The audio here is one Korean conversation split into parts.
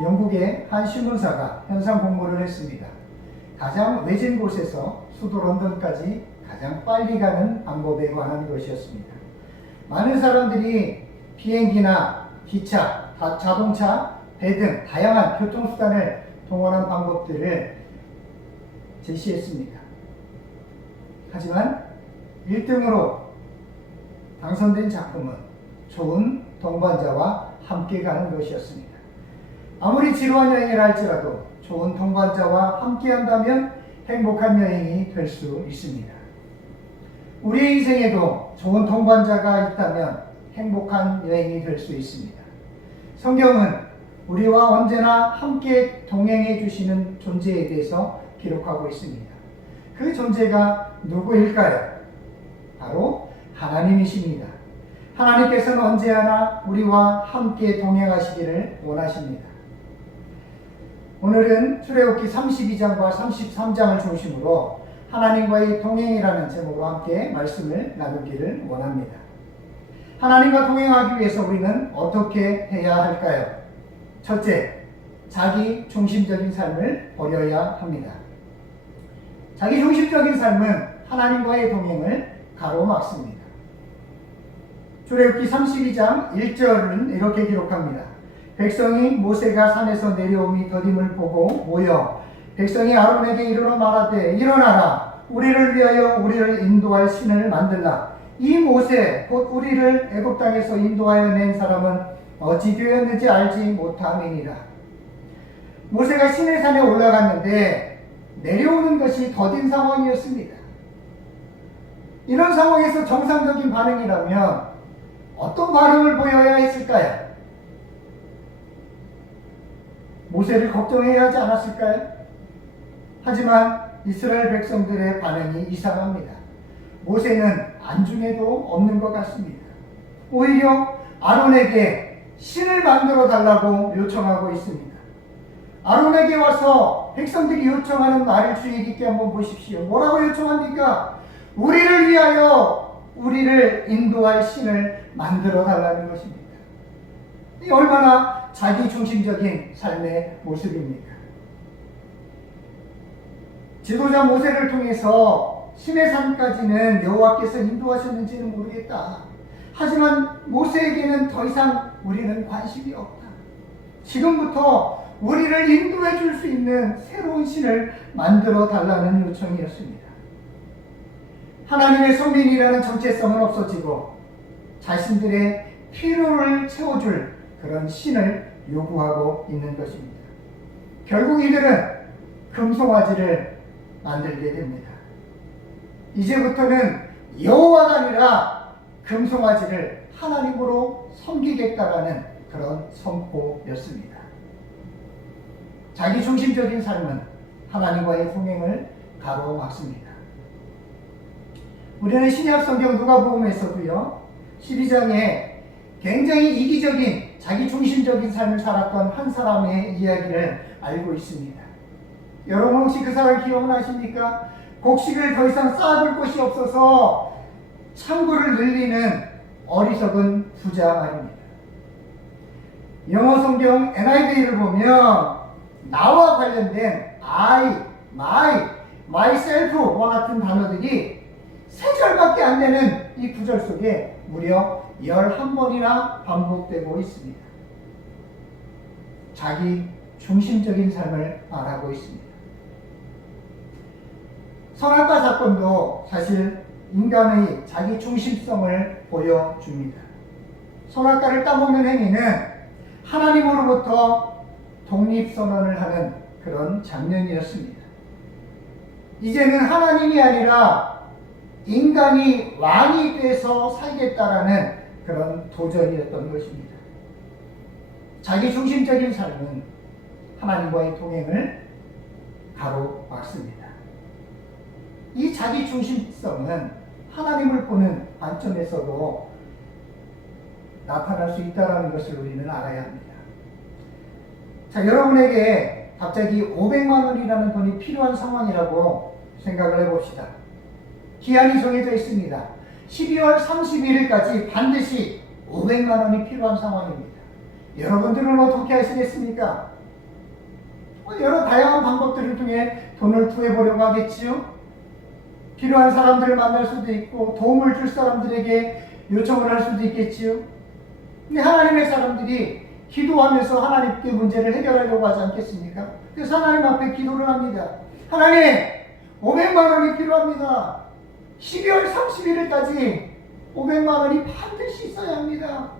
영국의 한 신문사가 현상 공모를 했습니다. 가장 외진 곳에서 수도 런던까지 가장 빨리 가는 방법에 관한 것이었습니다. 많은 사람들이 비행기나 기차, 자동차, 배 등 다양한 교통수단을 동원한 방법들을 제시했습니다. 하지만 1등으로 당선된 작품은 좋은 동반자와 함께 가는 것이었습니다. 아무리 지루한 여행이라 할지라도 좋은 동반자와 함께 한다면 행복한 여행이 될 수 있습니다. 우리의 인생에도 좋은 동반자가 있다면 행복한 여행이 될 수 있습니다. 성경은 우리와 언제나 함께 동행해 주시는 존재에 대해서 기록하고 있습니다. 그 존재가 누구일까요? 바로 하나님이십니다. 하나님께서는 언제나 우리와 함께 동행하시기를 원하십니다. 오늘은 출애굽기 32장과 33장을 중심으로 하나님과의 동행이라는 제목으로 함께 말씀을 나누기를 원합니다. 하나님과 동행하기 위해서 우리는 어떻게 해야 할까요? 첫째, 자기 중심적인 삶을 버려야 합니다. 자기 중심적인 삶은 하나님과의 동행을 가로막습니다. 출애굽기 32장 1절은 이렇게 기록합니다. 백성이 모세가 산에서 내려오미 더딤을 보고 모여 백성이 아론에게 이르러 말하되 일어나라 우리를 위하여 우리를 인도할 신을 만들라. 이 모세 곧 우리를 애굽 땅에서 인도하여 낸 사람은 어찌 되었는지 알지 못함이니라. 모세가 시내산에 올라갔는데 내려오는 것이 더딘 상황이었습니다. 이런 상황에서 정상적인 반응이라면 어떤 반응을 보여야 했을까요? 모세를 걱정해야 하지 않았을까요? 하지만 이스라엘 백성들의 반응이 이상합니다. 모세는 안중에도 없는 것 같습니다. 오히려 아론에게 신을 만들어 달라고 요청하고 있습니다. 아론에게 와서 백성들이 요청하는 말을 주의 깊게 한번 보십시오. 뭐라고 요청합니까? 우리를 위하여 우리를 인도할 신을 만들어 달라는 것입니다. 이 얼마나 자기 중심적인 삶의 모습입니까? 지도자 모세를 통해서 시내산까지는 여호와께서 인도하셨는지는 모르겠다. 하지만 모세에게는 더 이상 우리는 관심이 없다. 지금부터 우리를 인도해 줄 수 있는 새로운 신을 만들어 달라는 요청이었습니다. 하나님의 소민이라는 정체성은 없어지고 자신들의 필요를 채워줄 그런 신을 요구하고 있는 것입니다. 결국 이들은 금송아지를 만들게 됩니다. 이제부터는 여호와가 아니라 금송아지를 하나님으로 섬기겠다라는 그런 선포였습니다. 자기 중심적인 삶은 하나님과의 동행을 가로막습니다. 우리는 신약 성경 누가복음에서도요 12장에 굉장히 이기적인 자기 중심적인 삶을 살았던 한 사람의 이야기를 알고 있습니다. 여러분 혹시 그 사람 기억나십니까? 곡식을 더 이상 쌓아둘 곳이 없어서 창고를 늘리는 어리석은 부자 말입니다. 영어 성경 NIV를 보면 나와 관련된 I, my, myself와 같은 단어들이 3절밖에 안 되는 이 구절 속에 무려 11번이나 반복되고 있습니다. 자기 중심적인 삶을 말하고 있습니다. 선악과 사건도 사실 인간의 자기 중심성을 보여줍니다. 선악과를 따먹는 행위는 하나님으로부터 독립선언을 하는 그런 장면이었습니다. 이제는 하나님이 아니라 인간이 왕이 돼서 살겠다라는 그런 도전이었던 것입니다. 자기 중심적인 삶은 하나님과의 동행을 가로막습니다. 이 자기 중심성은 하나님을 보는 관점에서도 나타날 수 있다는 것을 우리는 알아야 합니다. 자, 여러분에게 갑자기 500만 원이라는 돈이 필요한 상황이라고 생각을 해봅시다. 기한이 정해져 있습니다. 12월 31일까지 반드시 500만 원이 필요한 상황입니다. 여러분들은 어떻게 하시겠습니까? 여러 다양한 방법들을 통해 돈을 구해보려고 하겠지요. 필요한 사람들을 만날 수도 있고 도움을 줄 사람들에게 요청을 할 수도 있겠지요. 근데 하나님의 사람들이 기도하면서 하나님께 문제를 해결하려고 하지 않겠습니까? 그래서 하나님 앞에 기도를 합니다. 하나님, 500만 원이 필요합니다. 12월 31일까지 500만 원이 반드시 있어야 합니다.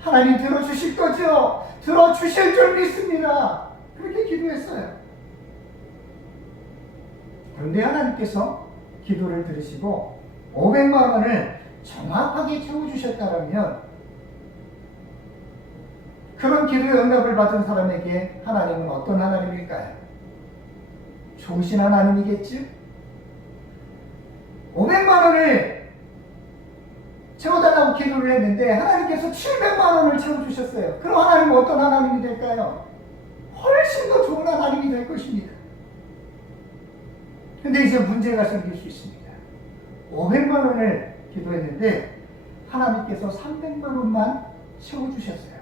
하나님 들어주실 거죠? 들어주실 줄 믿습니다. 그렇게 기도했어요. 그런데 하나님께서 기도를 들으시고 500만 원을 정확하게 채워주셨다면 그런 기도의 응답을 받은 사람에게 하나님은 어떤 하나님일까요? 좋으신 하나님이겠죠? 500만 원을 채워달라고 기도를 했는데 하나님께서 700만 원을 채워주셨어요. 그럼 하나님은 어떤 하나님이 될까요? 훨씬 더 좋은 하나님이 될 것입니다. 근데 이제 문제가 생길 수 있습니다. 500만 원을 기도했는데 하나님께서 300만 원만 채워주셨어요.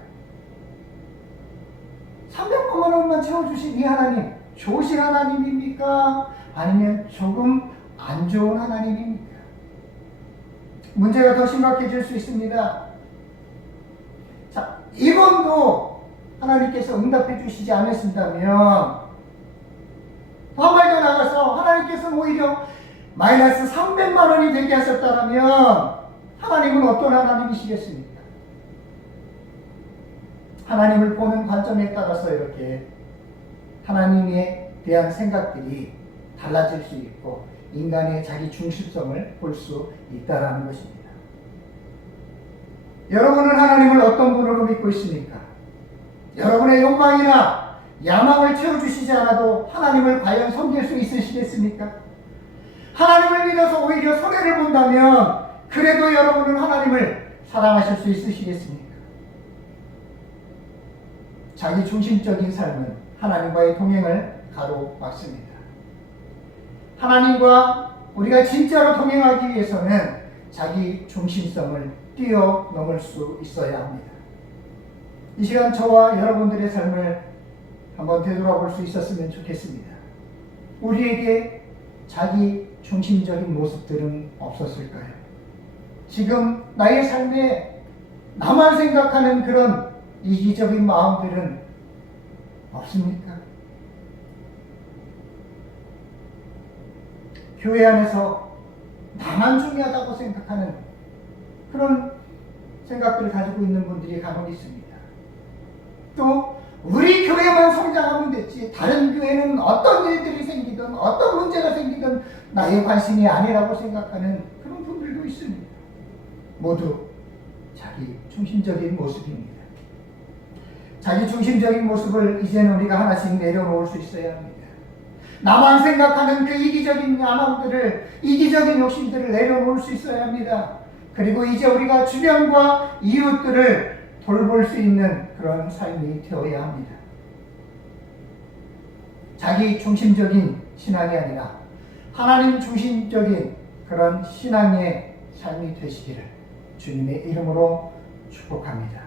300만 원만 채워주신 이 하나님, 좋으신 하나님입니까? 아니면 조금 안 좋은 하나님입니까? 문제가 더 심각해질 수 있습니다. 자, 이번도 하나님께서 응답해 주시지 않으신다면 한 발 더 나가서 하나님께서는 오히려 마이너스 300만 원이 되게 하셨다면 하나님은 어떤 하나님이시겠습니까? 하나님을 보는 관점에 따라서 이렇게 하나님에 대한 생각들이 달라질 수 있고 인간의 자기 중심성을 볼 수 있다는 것입니다. 여러분은 하나님을 어떤 분으로 믿고 있습니까? 여러분의 욕망이나 야망을 채워주시지 않아도 하나님을 과연 섬길 수 있으시겠습니까? 하나님을 믿어서 오히려 손해를 본다면 그래도 여러분은 하나님을 사랑하실 수 있으시겠습니까? 자기 중심적인 삶은 하나님과의 동행을 가로막습니다. 하나님과 우리가 진짜로 동행하기 위해서는 자기 중심성을 뛰어넘을 수 있어야 합니다. 이 시간 저와 여러분들의 삶을 한번 되돌아볼 수 있었으면 좋겠습니다. 우리에게 자기 중심적인 모습들은 없었을까요? 지금 나의 삶에 나만 생각하는 그런 이기적인 마음들은 없습니까? 교회 안에서 나만 중요하다고 생각하는 그런 생각들을 가지고 있는 분들이 간혹 있습니다. 또 우리 교회만 성장하면 됐지 다른 교회는 어떤 일들이 생기든 어떤 문제가 생기든 나의 관심이 아니라고 생각하는 그런 분들도 있습니다. 모두 자기 중심적인 모습입니다. 자기 중심적인 모습을 이제는 우리가 하나씩 내려놓을 수 있어야 합니다. 나만 생각하는 그 이기적인 야망들을, 이기적인 욕심들을 내려놓을 수 있어야 합니다. 그리고 이제 우리가 주변과 이웃들을 돌볼 수 있는 그런 삶이 되어야 합니다. 자기 중심적인 신앙이 아니라 하나님 중심적인 그런 신앙의 삶이 되시기를 주님의 이름으로 축복합니다.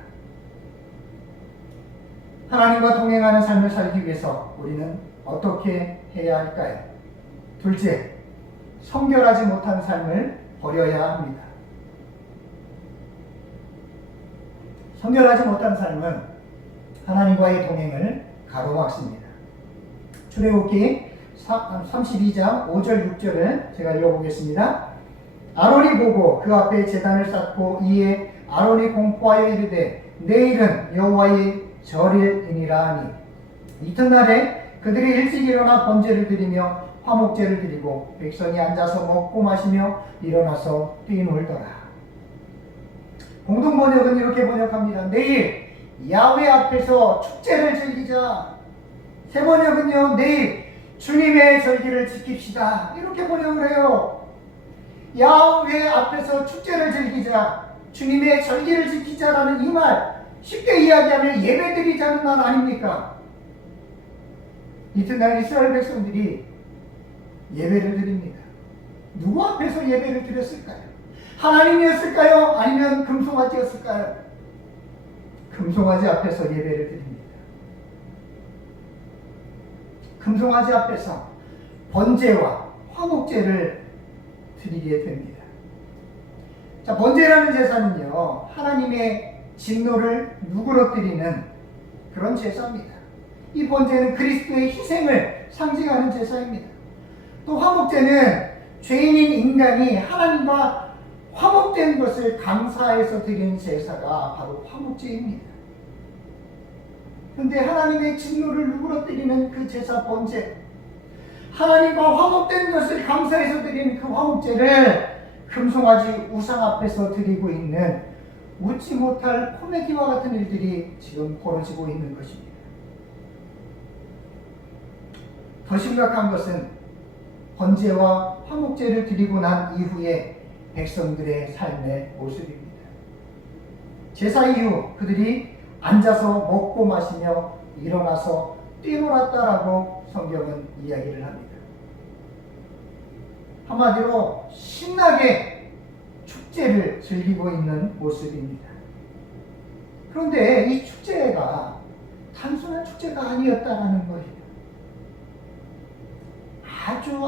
하나님과 동행하는 삶을 살기 위해서 우리는 어떻게 해야 할까요? 둘째, 성결하지 못한 삶을 버려야 합니다. 성결하지 못한 삶은 하나님과의 동행을 가로막습니다. 출애굽기 32장 5절 6절을 제가 읽어보겠습니다. 아론이 보고 그 앞에 제단을 쌓고 이에 아론이 공포하여 이르되 내일은 여호와의 절일이니라 하니 이튿날에 그들이 일찍 일어나 번제를 드리며 화목제를 드리고 백성이 앉아서 먹고 마시며 일어나서 뛰놀더라. 공동번역은 이렇게 번역합니다. 내일 야훼 앞에서 축제를 즐기자. 새 번역은요, 내일 주님의 절기를 지킵시다. 이렇게 번역을 해요. 야훼 앞에서 축제를 즐기자. 주님의 절기를 지키자라는 이 말, 쉽게 이야기하면 예배드리자는 말 아닙니까? 이튿날 이스라엘 백성들이 예배를 드립니다. 누구 앞에서 예배를 드렸을까요? 하나님이었을까요? 아니면 금송아지였을까요? 금송아지 앞에서 예배를 드립니다. 금송아지 앞에서 번제와 화목제를 드리게 됩니다. 자, 번제라는 제사는요, 하나님의 진노를 누그러뜨리는 그런 제사입니다. 이 번제는 그리스도의 희생을 상징하는 제사입니다. 또 화목제는 죄인인 인간이 하나님과 화목된 것을 감사해서 드리는 제사가 바로 화목제입니다. 그런데 하나님의 진노를 누그러뜨리는 그 제사 번제, 하나님과 화목된 것을 감사해서 드리는 그 화목제를 금송아지 우상 앞에서 드리고 있는 웃지 못할 코미디와 같은 일들이 지금 벌어지고 있는 것입니다. 더 심각한 것은 번제와 화목제를 드리고 난 이후에 백성들의 삶의 모습입니다. 제사 이후 그들이 앉아서 먹고 마시며 일어나서 뛰놀았다라고 성경은 이야기를 합니다. 한마디로 신나게 축제를 즐기고 있는 모습입니다. 그런데 이 축제가 단순한 축제가 아니었다는 거예요.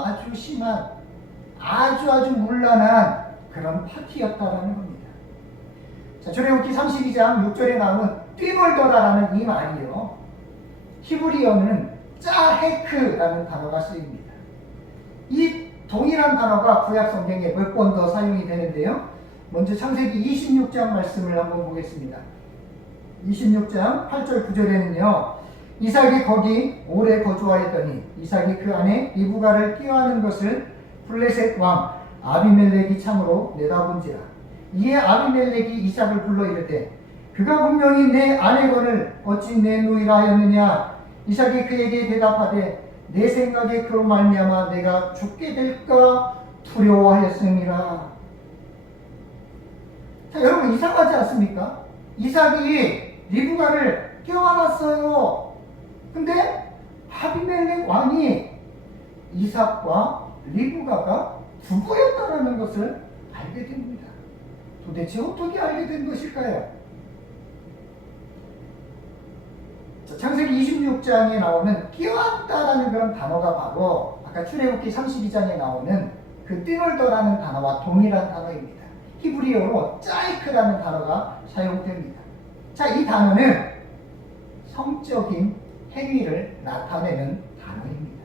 아주 심한, 아주 문란한 그런 파티였다라는 겁니다. 자, 출애굽기 32장 6절에 나오는 뛰놀더라라는 이 말이요, 히브리어는 짜헤크라는 단어가 쓰입니다. 이 동일한 단어가 구약 성경에 몇 번 더 사용이 되는데요. 먼저 창세기 26장 말씀을 한번 보겠습니다. 26장 8절 9절에는요. 이삭이 거기 오래 거주하였더니 이삭이 그 안에 리브가를 끼워하는 것을 블레셋 왕 아비멜렉이 참으로 내다본지라. 이에 아비멜렉이 이삭을 불러 이르되 그가 분명히 내 아내거늘 어찌 내 누이라 하였느냐. 이삭이 그에게 대답하되 내 생각에 그로 말미암아 내가 죽게 될까 두려워하였음이라. 자, 여러분 이상하지 않습니까? 이삭이 리브가를 껴안았어요. 근데 아비멜렉 왕이 이삭과 리브가가 부부였다는 것을 알게 됩니다. 도대체 어떻게 알게 된 것일까요? 자, 창세기 26장에 나오는 끼워안다라는 그런 단어가 바로 아까 출애굽기 32장에 나오는 그 뛰놀더라는 단어와 동일한 단어입니다. 히브리어로 짜이크라는 단어가 사용됩니다. 자, 이 단어는 성적인 행위를 나타내는 단어입니다.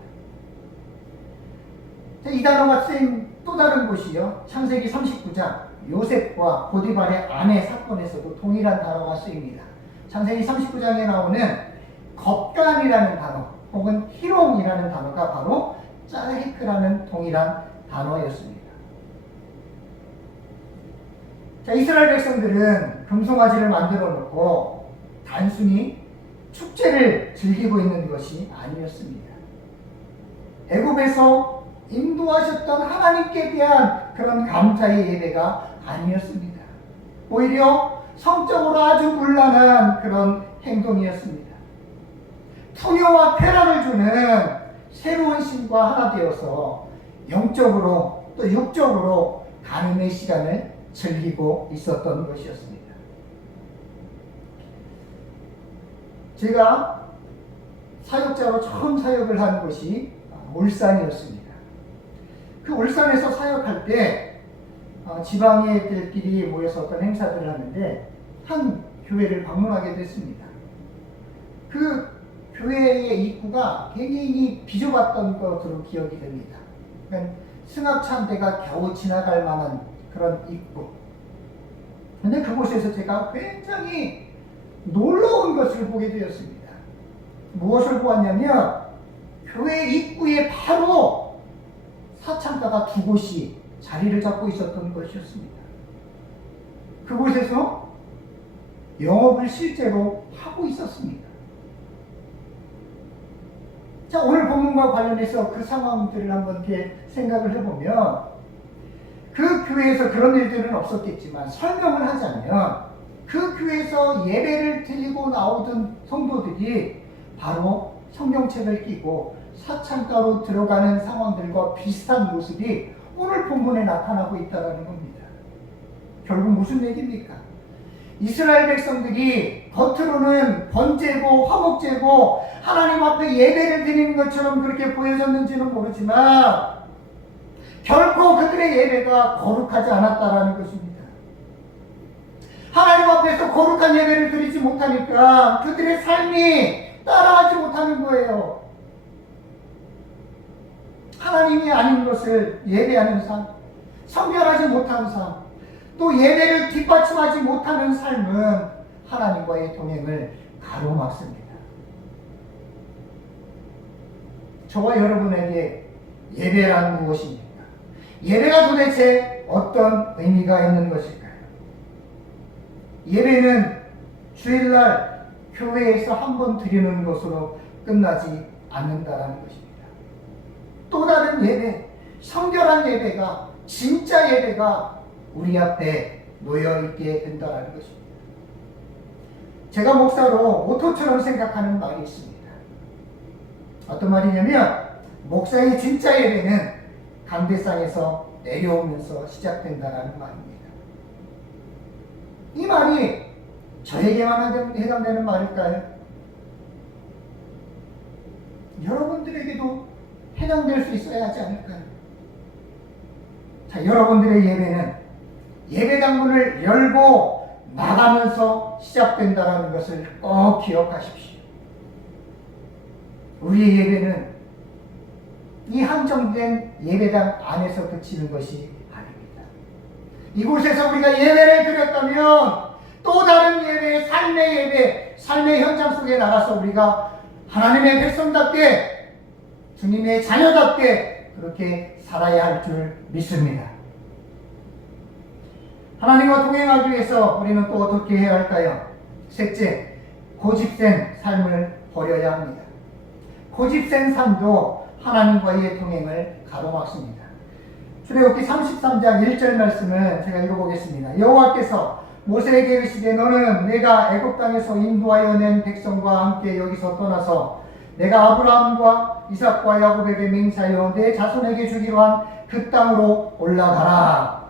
자, 이 단어가 쓰인 또 다른 곳이요, 창세기 39장 요셉과 보디발의 아내 사건에서도 동일한 단어가 쓰입니다. 창세기 39장에 나오는 겁간이라는 단어 혹은 희롱이라는 단어가 바로 짜헤크라는 동일한 단어였습니다. 자, 이스라엘 백성들은 금송아지를 만들어 놓고 단순히 축제를 즐기고 있는 것이 아니었습니다. 애굽에서 인도하셨던 하나님께 대한 그런 감사의 예배가 아니었습니다. 오히려 성적으로 아주 문란한 그런 행동이었습니다. 풍요와 쾌락을 주는 새로운 신과 하나 되어서 영적으로 또 육적으로 가늠의 시간을 즐기고 있었던 것이었습니다. 제가 사역자로 처음 사역을 한 곳이 울산이었습니다. 그 울산에서 사역할 때 지방의 애들끼리 모여서 어떤 행사들을 하는데 한 교회를 방문하게 됐습니다. 그 교회의 입구가 굉장히 비좁았던 것으로 기억이 됩니다. 그러니까 승합차 한 대가 겨우 지나갈 만한 그런 입구. 그런데 그곳에서 제가 굉장히 놀라운 것을 보게 되었습니다. 무엇을 보았냐면 교회 입구에 바로 사창가가 두 곳이 자리를 잡고 있었던 것이었습니다. 그곳에서 영업을 실제로 하고 있었습니다. 자, 오늘 본문과 관련해서 그 상황들을 한번 이렇게 생각을 해보면 그 교회에서 그런 일들은 없었겠지만 설명을 하자면 그 교회에서 예배를 드리고 나오던 성도들이 바로 성경책을 끼고 사창가로 들어가는 상황들과 비슷한 모습이 오늘 본문에 나타나고 있다는 겁니다. 결국 무슨 얘기입니까? 이스라엘 백성들이 겉으로는 번제고 화목제고 하나님 앞에 예배를 드리는 것처럼 그렇게 보여졌는지는 모르지만 결코 그들의 예배가 거룩하지 않았다라는 것입니다. 하나님 앞에서 거룩한 예배를 드리지 못하니까 그들의 삶이 따라하지 못하는 거예요. 하나님이 아닌 것을 예배하는 삶, 성결하지 못한 삶, 또 예배를 뒷받침하지 못하는 삶은 하나님과의 동행을 가로막습니다. 저와 여러분에게 예배란 무엇입니까? 예배가 도대체 어떤 의미가 있는 것일까요? 예배는 주일날 교회에서 한 번 드리는 것으로 끝나지 않는다라는 것입니다. 또 다른 예배, 성결한 예배가, 진짜 예배가 우리 앞에 놓여있게 된다는 것입니다. 제가 목사로 모토처럼 생각하는 말이 있습니다. 어떤 말이냐면 목사의 진짜 예배는 강대상에서 내려오면서 시작된다는 말입니다. 이 말이 저에게만 해당되는 말일까요? 여러분들에게도 해당될 수 있어야 하지 않을까요? 자, 여러분들의 예배는 예배당 문을 열고 나가면서 시작된다는 것을 꼭 기억하십시오. 우리의 예배는 이 한정된 예배당 안에서 그치는 것이 아닙니다. 이곳에서 우리가 예배를 드렸다면 또 다른 예배, 삶의 예배, 삶의 현장 속에 나가서 우리가 하나님의 백성답게, 주님의 자녀답게 그렇게 살아야 할 줄 믿습니다. 하나님과 동행하기 위해서 우리는 또 어떻게 해야 할까요? 셋째, 고집센 삶을 버려야 합니다. 고집센 삶도 하나님과의 동행을 가로막습니다. 출애굽기 33장 1절 말씀을 제가 읽어보겠습니다. 여호와께서 모세에게 이르시되 너는 내가 애굽 땅에서 인도하여 낸 백성과 함께 여기서 떠나서 내가 아브라함과 이삭과 야곱에게 맹세하여 내 자손에게 주기로 한 그 땅으로 올라가라.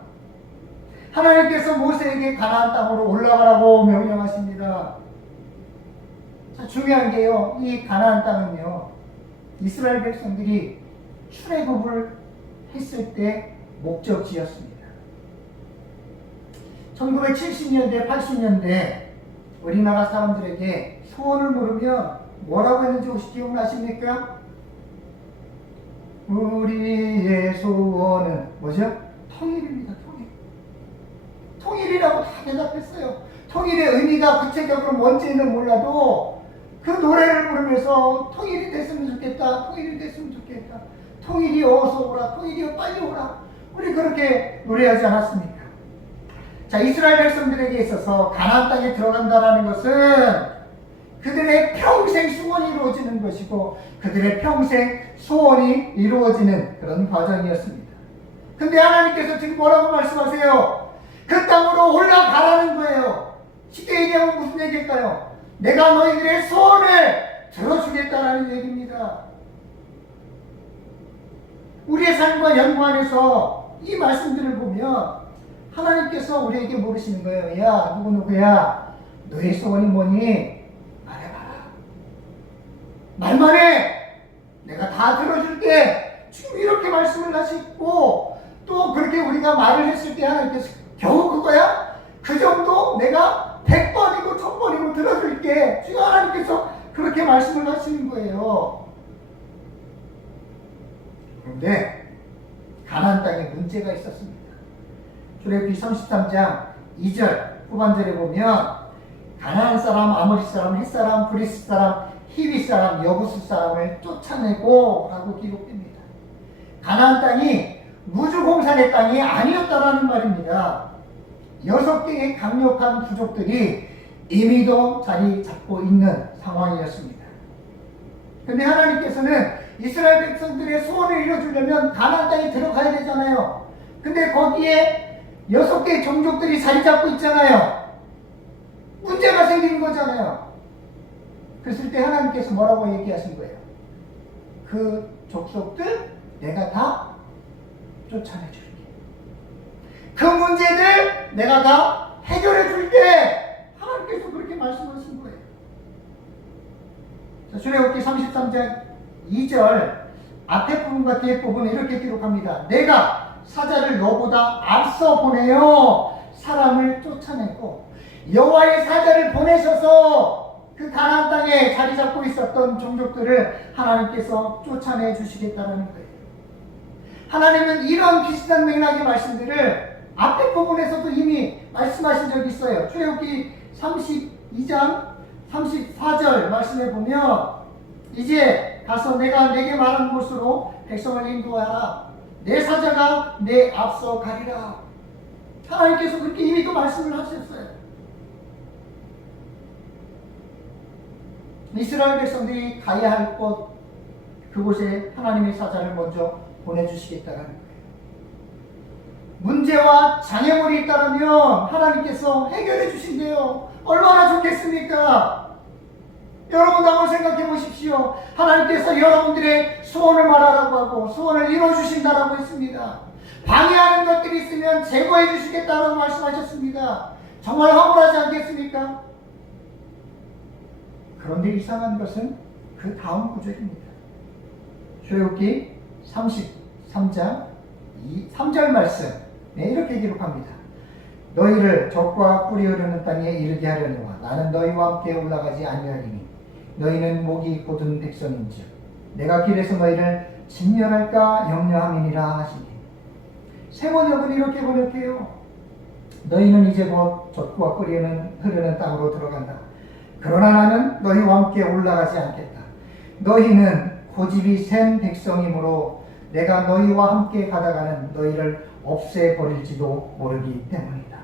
하나님께서 모세에게 가나안 땅으로 올라가라고 명령하십니다. 자, 중요한 게요, 이 가나안 땅은요, 이스라엘 백성들이 출애굽을 했을 때 목적지였습니다. 1970년대, 80년대 우리나라 사람들에게 소원을 물으면 뭐라고 했는지 혹시 기억나십니까? 우리의 소원은 뭐죠? 통일입니다. 통일이라고 다 대답했어요. 통일의 의미가 구체적으로 뭔지는 몰라도 그 노래를 부르면서 통일이 됐으면 좋겠다, 통일이 됐으면 좋겠다, 통일이 어서 오라, 통일이 빨리 오라, 우리 그렇게 노래하지 않았습니까? 자, 이스라엘 백성들에게 있어서 가나안 땅에 들어간다는 것은 그들의 평생 소원이 이루어지는 것이고 그들의 평생 소원이 이루어지는 그런 과정이었습니다. 근데 하나님께서 지금 뭐라고 말씀하세요? 그 땅으로 올라가라는 거예요. 쉽게 얘기하면 무슨 얘기일까요? 내가 너희들의 소원을 들어주겠다라는 얘기입니다. 우리의 삶과 연관해서 이 말씀들을 보면 하나님께서 우리에게 물으시는 거예요. 야, 누구야? 너의 소원이 뭐니? 말해봐라. 말만 해. 내가 다 들어줄게. 지금 이렇게 말씀을 하시고 또 그렇게 우리가 말을 했을 때 하나님께서 겨우 그거야? 그 정도 내가 100번이고 1000번이고 들어줄게. 지금 하나님께서 그렇게 말씀을 하시는 거예요. 그런데 가나안 땅에 문제가 있었습니다. 출애굽기 33장 2절 후반절에 보면 가나안 사람, 아모리 사람, 헷 사람, 브리스 사람, 히비 사람, 여부스 사람을 쫓아내고 라고 기록됩니다. 가나안 땅이 무주공산의 땅이 아니었다라는 말입니다. 6개의 강력한 부족들이 이미도 자리 잡고 있는 상황이었습니다. 근데 하나님께서는 이스라엘 백성들의 소원을 이뤄주려면 가나안 땅에 들어가야 되잖아요. 근데 거기에 6개의 종족들이 자리 잡고 있잖아요. 문제가 생기는 거잖아요. 그랬을 때 하나님께서 뭐라고 얘기하신 거예요? 그 족속들 내가 다 쫓아내줄게. 그 문제들 내가 다 해결해줄게. 출애굽기 33장 2절 앞에 부분과 뒤에 부분은 이렇게 기록합니다. 내가 사자를 너보다 앞서 보내어 사람을 쫓아내고 여호와의 사자를 보내셔서 그 가나안 땅에 자리 잡고 있었던 종족들을 하나님께서 쫓아내 주시겠다는 거예요. 하나님은 이런 비슷한 맥락의 말씀들을 앞에 부분에서도 이미 말씀하신 적이 있어요. 출애굽기 32장 34절 말씀해 보면 이제 가서 내가 내게 말한 곳으로 백성을 인도하라. 내 사자가 내 앞서 가리라. 하나님께서 그렇게 이미 또 말씀을 하셨어요. 이스라엘 백성들이 가야 할 곳 그곳에 하나님의 사자를 먼저 보내주시겠다는 거예요. 문제와 장애물이 있다면 하나님께서 해결해 주신대요. 얼마나 좋겠습니까? 여러분 한번 생각해 보십시오. 하나님께서 여러분들의 소원을 말하라고 하고 소원을 이루어주신다라고 했습니다. 방해하는 것들이 있으면 제거해 주시겠다라고 말씀하셨습니다. 정말 허물하지 않겠습니까? 그런데 이상한 것은 그 다음 구절입니다. 출애굽기 33장 3절 말씀 이렇게 기록합니다. 너희를 적과 뿔이 흐르는 땅에 이르게 하려니와 나는 너희와 함께 올라가지 아니하리니 너희는 목이 곧은 백성인즉 내가 길에서 너희를 진멸할까 염려함이니라 하시니 세 번역은 이렇게 번역해요. 너희는 이제 곧 적과 뿔이 흐르는 땅으로 들어간다. 그러나 나는 너희와 함께 올라가지 않겠다. 너희는 고집이 센 백성이므로 내가 너희와 함께 가다가는 너희를 없애버릴지도 모르기 때문이다.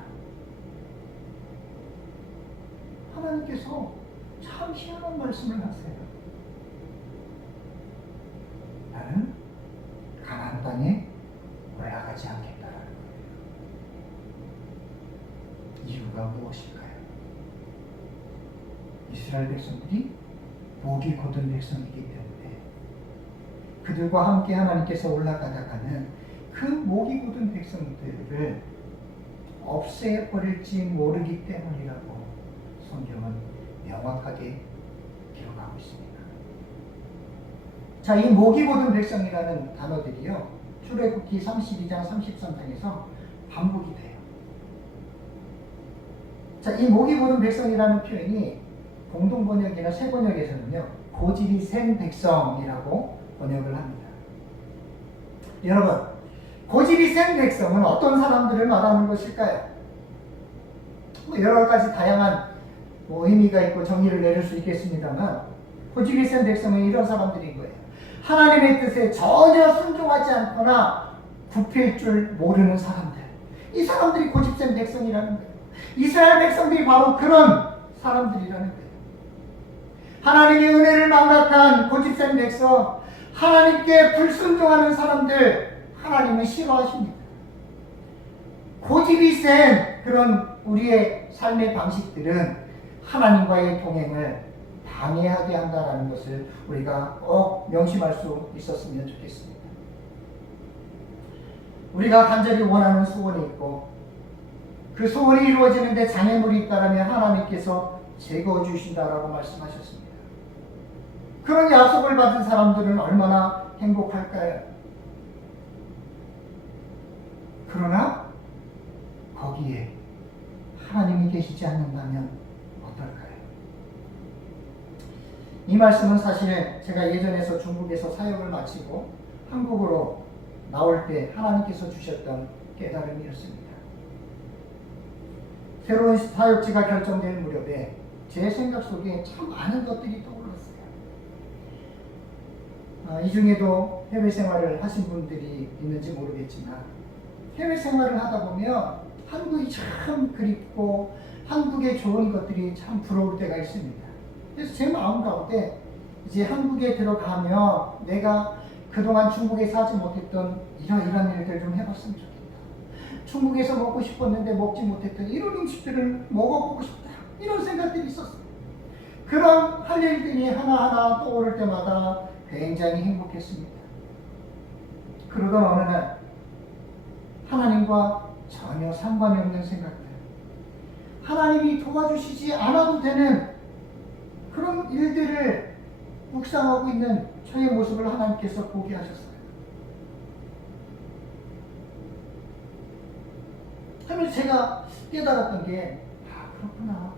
하나님께서 참 희한한 말씀을 하세요. 나는 가나안 땅에 올라가지 않겠다라는 거예요. 이유가 무엇일까요? 이스라엘 백성들이 목이 곧은 백성이기 때문에 그들과 함께 하나님께서 올라가다가는 그 목이 곧은 백성들을 없애버릴지 모르기 때문이라고 성경은 명확하게 기록하고 있습니다. 자, 이 목이 곧은 백성이라는 단어들이요, 출애굽기 32장 33장에서 반복이 돼요. 자, 이 목이 곧은 백성이라는 표현이 공동번역이나 새번역에서는요 고집이 센 백성이라고 번역을 합니다. 여러분, 고집이 센 백성은 어떤 사람들을 말하는 것일까요? 여러 가지 다양한 의미가 있고 정의를 내릴 수 있겠습니다만 고집이 센 백성은 이런 사람들인 거예요. 하나님의 뜻에 전혀 순종하지 않거나 굽힐 줄 모르는 사람들, 이 사람들이 고집센 백성이라는 거예요. 이스라엘 백성들이 바로 그런 사람들이라는 거예요. 하나님의 은혜를 망각한 고집센 백성, 하나님께 불순종하는 사람들 하나님은 싫어하십니다. 고집이 센 그런 우리의 삶의 방식들은 하나님과의 동행을 방해하게 한다는 것을 우리가 꼭 명심할 수 있었으면 좋겠습니다. 우리가 간절히 원하는 소원이 있고 그 소원이 이루어지는데 장애물이 있다면 하나님께서 제거해 주신다라고 말씀하셨습니다. 그런 약속을 받은 사람들은 얼마나 행복할까요? 그러나 거기에 하나님이 계시지 않는다면 어떨까요? 이 말씀은 사실 제가 예전에서 중국에서 사역을 마치고 한국으로 나올 때 하나님께서 주셨던 깨달음이었습니다. 새로운 사역지가 결정될 무렵에 제 생각 속에 참 많은 것들이 떠올랐어요. 이 중에도 해외 생활을 하신 분들이 있는지 모르겠지만 해외 생활을 하다 보면 한국이 참 그립고 한국의 좋은 것들이 참 부러울 때가 있습니다. 그래서 제 마음 가운데 이제 한국에 들어가면 내가 그동안 중국에서 하지 못했던 이런 일들 좀 해봤으면 좋겠다. 중국에서 먹고 싶었는데 먹지 못했던 이런 음식들을 먹어보고 싶다. 이런 생각들이 있었어요. 그런 할 일들이 하나하나 떠오를 때마다 굉장히 행복했습니다. 그러던 어느 날 하나님과 전혀 상관이 없는 생각들, 하나님이 도와주시지 않아도 되는 그런 일들을 묵상하고 있는 저의 모습을 하나님께서 보게 하셨어요. 하면서 제가 깨달았던 게, 그렇구나.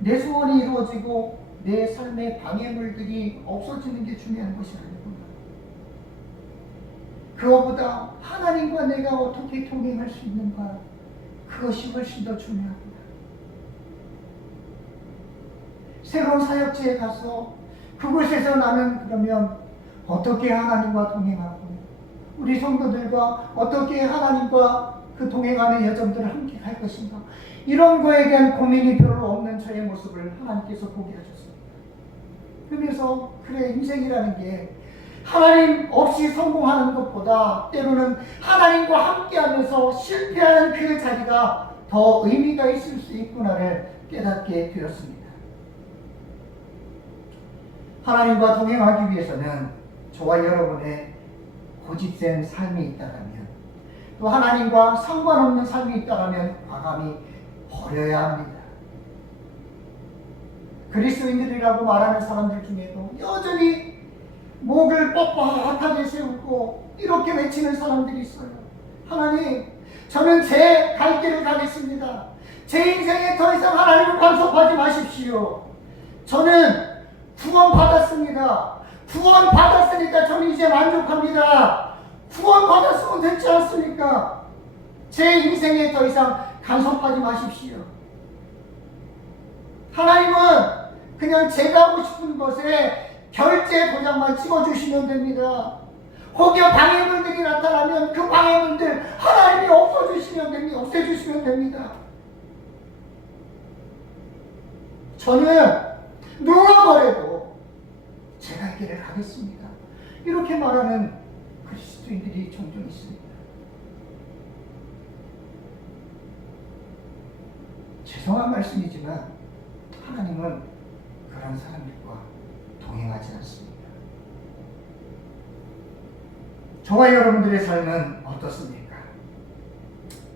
내 소원이 이루어지고 내 삶의 방해물들이 없어지는 게 중요한 것이 아니구나. 그것보다 하나님과 내가 어떻게 동행할 수 있는가, 그것이 훨씬 더 중요하구나. 새로운 사역지에 가서 그곳에서 나는 그러면 어떻게 하나님과 동행하고 우리 성도들과 어떻게 하나님과 그 동행하는 여정들을 함께 갈 것인가, 이런 거에 대한 고민이 별로 없는 저의 모습을 하나님께서 보게 하셨습니다. 그러면서 그래, 인생이라는 게 하나님 없이 성공하는 것보다 때로는 하나님과 함께하면서 실패하는 그 자리가 더 의미가 있을 수 있구나를 깨닫게 되었습니다. 하나님과 동행하기 위해서는 저와 여러분의 고집센 삶이 있다면, 또 하나님과 상관없는 삶이 있다면 과감히 버려야 합니다. 그리스도인들이라고 말하는 사람들 중에도 여전히 목을 뻣뻣하게 세우고 이렇게 외치는 사람들이 있어요. 하나님, 저는 제 갈 길을 가겠습니다. 제 인생에 더 이상 하나님을 간섭하지 마십시오. 저는 구원 받았습니다. 구원 받았으니까 저는 이제 만족합니다. 구원 받았으면 됐지 않습니까? 제 인생에 더 이상 간섭하지 마십시오. 하나님은 그냥 제가 하고 싶은 것에 결제 도장만 찍어주시면 됩니다. 혹여 방해물들이 나타나면 그 방해물들 하나님이 없애주시면 됩니다. 저는 누가 뭐래도 제 갈 길을 가겠습니다. 이렇게 말하는 그리스도인들이 종종 있습니다. 죄송한 말씀이지만 하나님은 그런 사람들과 동행하지 않습니다. 저와 여러분들의 삶은 어떻습니까?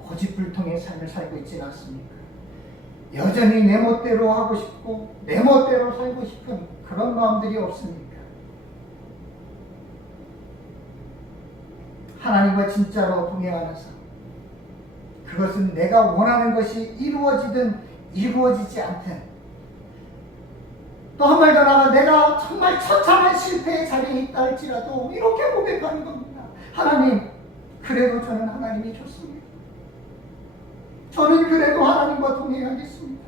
고집불통의 삶을 살고 있지는 않습니까? 여전히 내 멋대로 하고 싶고 내 멋대로 살고 싶은 그런 마음들이 없습니까? 하나님과 진짜로 동행하는 삶, 그것은 내가 원하는 것이 이루어지든 이루어지지 않든, 또 한 발 더 나아가 내가 정말 처참한 실패의 자리에 있다 할지라도 이렇게 고백하는 겁니다. 하나님, 그래도 저는 하나님이 좋습니다. 저는 그래도 하나님과 동행하겠습니다.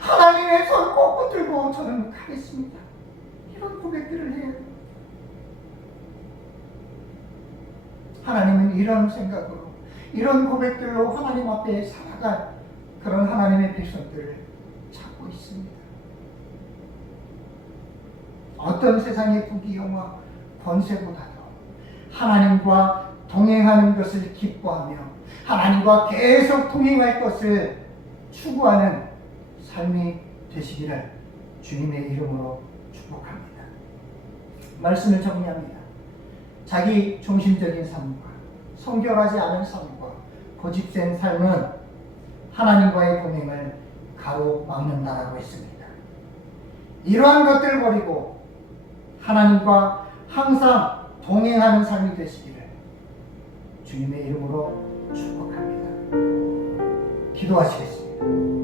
하나님의 손 꼭 붙들고 저는 가겠습니다. 이런 고백들을 해야 해요. 하나님은 이런 생각으로, 이런 고백들로 하나님 앞에 살아갈 그런 하나님의 백성들을 찾고 있습니다. 어떤 세상의 부귀영화, 권세보다도 하나님과 동행하는 것을 기뻐하며 하나님과 계속 동행할 것을 추구하는 삶이 되시기를 주님의 이름으로 축복합니다. 말씀을 정리합니다. 자기 중심적인 삶과 성결하지 않은 삶과 고집센 삶은 하나님과의 동행을 가로막는다라고 했습니다. 이러한 것들을 버리고 하나님과 항상 동행하는 삶이 되시기를 주님의 이름으로 축복합니다. 기도하시겠습니다.